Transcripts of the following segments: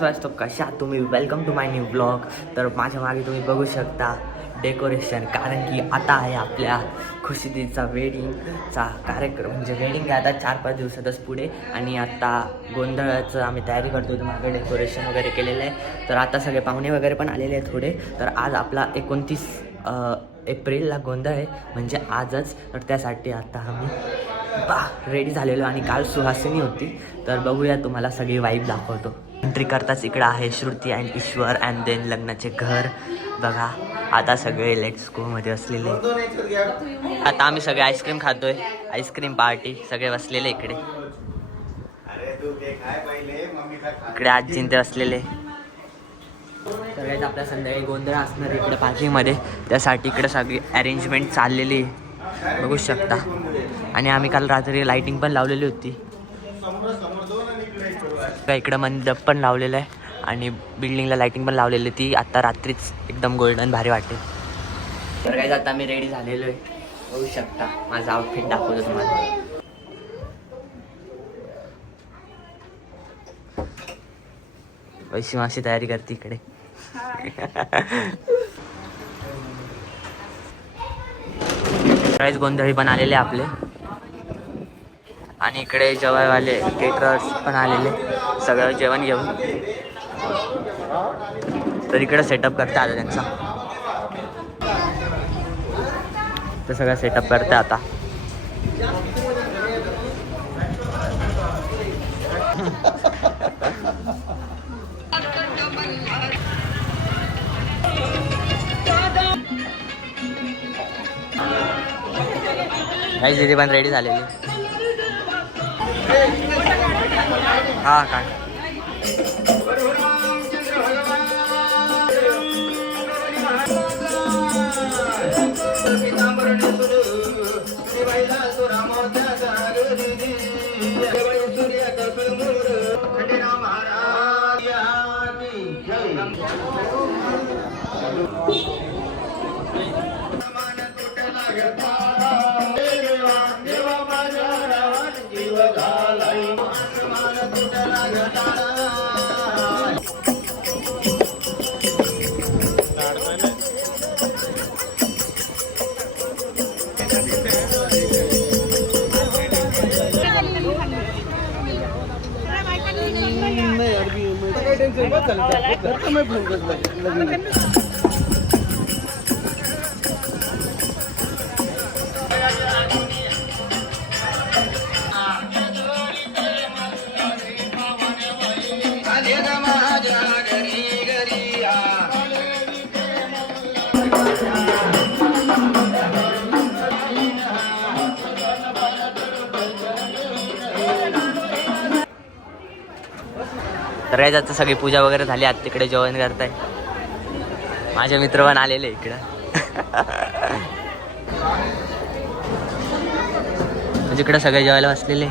वाजतो कशा तुम्ही. Welcome to my new blog. तर माझ्या मागे तुम्ही बघू शकता डेकोरेशन, कारण की आता आहे आपल्या खुशीदीचा वेडिंगचा कार्यक्रम. म्हणजे वेडिंग आहे आता 4-5 दिवसातच पुढे, आणि आता गोंधळाचं आम्ही तयारी करतो. तर मागे डेकोरेशन वगैरे केलेलं आहे. तर आता सगळे पाहुणे वगैरे पण आलेले आहेत थोडे. तर आज आपला 29 एप्रिलला गोंधळ आहे, म्हणजे आजच. तर त्यासाठी आता आम्ही रेडी झालेलो, आणि काल सुहासिनी होती. तर बघूया, तुम्हाला सगळी वाईब दाखवतो. एंट्री करताच इकडं आहे Shruti and Ishwar and then लग्नाचे घर. बघा आता सगळे लेट्स गो मध्ये असलेले. आता आम्ही सगळे आईस्क्रीम खातोय, आईस्क्रीम पार्टी. सगळे बसलेले इकडे. इकडे आजींते ते असलेले. सगळ्यात आपल्या संध्याकाळी गोंधळ असणार इकडे पार्किंगमध्ये, त्यासाठी इकडे सगळी अरेंजमेंट चाललेली बघू शकता. आणि आम्ही काल रात्री लाईटिंग पण लावलेली होती. इकडं मंडप पण लावलेलं आहे, आणि बिल्डिंगला लाईटिंग पण लावलेली. ती आता रात्रीच एकदम गोल्डन भारी वाटेल. तर काय आता मी रेडी झालेलो आहे, बघू शकता. माझा आउटफिट दाखवतो तुम्हाला. वैशी माशी तयारी करते इकडे. गोंधळी पण आलेले आपले, आणि इकडे जेवायवाले केटरर्स पण आलेले, सगळं जेवण घेऊन. तर इकडे सेटअप करते आता त्यांचा. तर सगळं सेटअप करते आता. काही दिदी पण रेडी झालेली. हा काय तर काय जातं. सगळी पूजा वगैरे झाली. आता तिकडे जेवण करताय. माझे मित्र पण आलेले इकडं. तिकडे सगळे जेवायला बसलेले.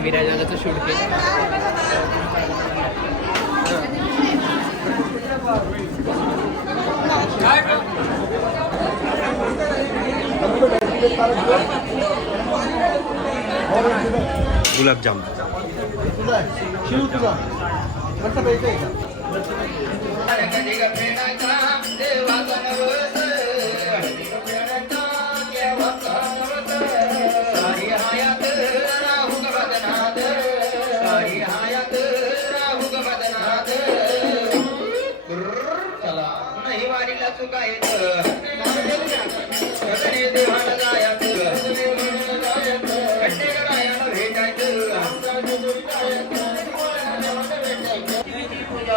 विराजनाचं शूट केलं. गुलाबजाम.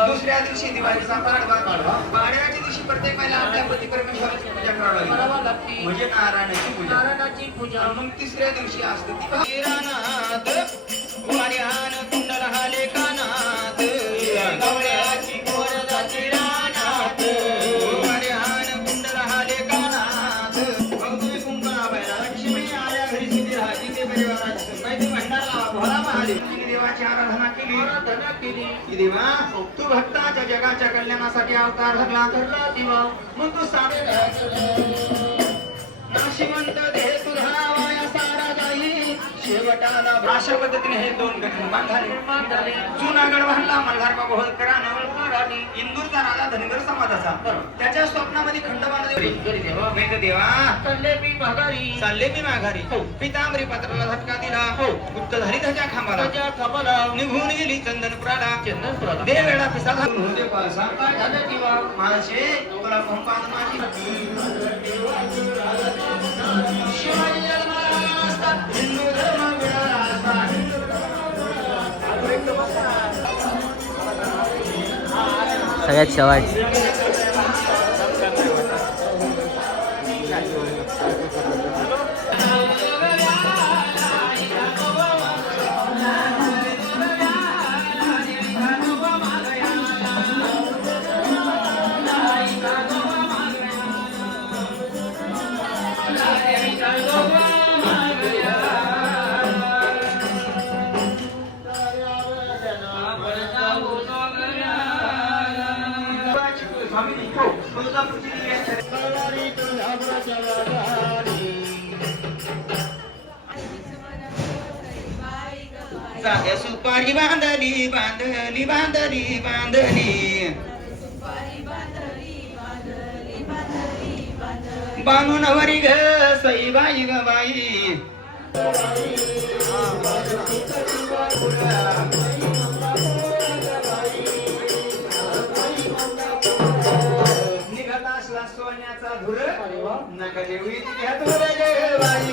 दुसऱ्या दिवशी दिवाळीचा पाडव्याच्या दिवशी प्रत्येक महिला आपल्या पती परमेश्वराची पूजा करावी लागते, म्हणजे नारायणाची पूजा. मग तिसऱ्या दिवशी असते ती किराणात वाऱ्यान कुंडल हाले कानात, गवळ्याची कोर जाती रानात, वाऱ्यान कुंडल हाले कानात. मग तुम्ही कुंकणा बैला लक्ष्मी आल्या घरी सिद्धी राहती ते परिवाराची सुनायची भंडारा भोला महादेव देवाची आराधना केली. देवा तू भक्ताच्या जगाच्या कल्याणासाठी अवतार धरला दिवा. मग तू सारे नाशिवंत देह सुधारावा वटाला अशा पद्धतीने हे दोन गट बांधले. जुना गड बांधला मल्हार बाबा होळकरानं. इंदूरचा राजा धनगर समाजाचा. त्याच्या स्वप्नामध्ये खंडोबाला देवा चालले मी माघारी. पितांबरी पात्राला झटका दिला. गुप्त झाली त्याच्या खांबाला. निघून गेली चंदनपुराला. देवेळा पिसा घालून दे पासा. काय झालं जीवा माणसे तुला पंपान माझी शिवाजी जन्माला असतात. हिंदू धर्म मिळाला असतात. सगळ्यात शेवट सुपारी बांधली बांधली बांधली बांधली बांधून वरी ग सई बाई ग बाई. निघत असला सोन्याचा धुर नका देवी तुझ्या धुर ग बाई.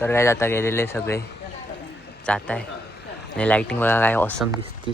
तर काय जाता गेलेले सगळे जात आहे आणि लाइटिंग बघा काय ऑसम दिसती.